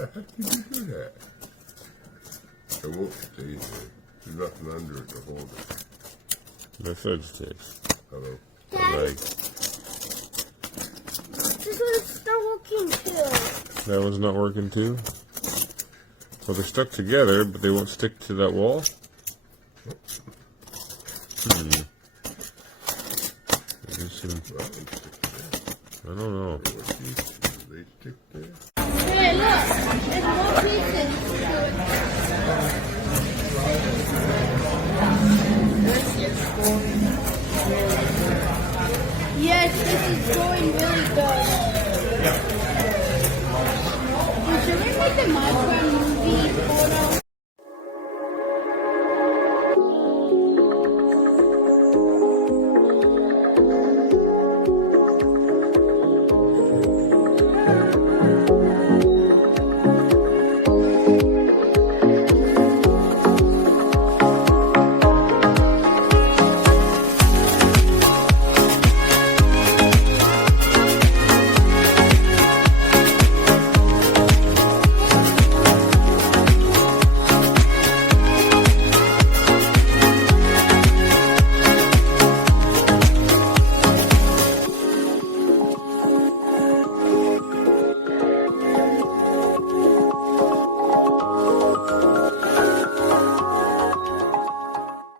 the heck did you do that? It won't stay there. There's nothing under it to hold it. The fudge sticks. Hello. Like, This one's still working too. that one's not working too? So they're stuck together, but they won't stick to that wall? There's some, Well, they stick there. I don't know. They stick there. Hey, look. There's more pieces. Yes, this is going really good. Should we make the Minecraft movie photo?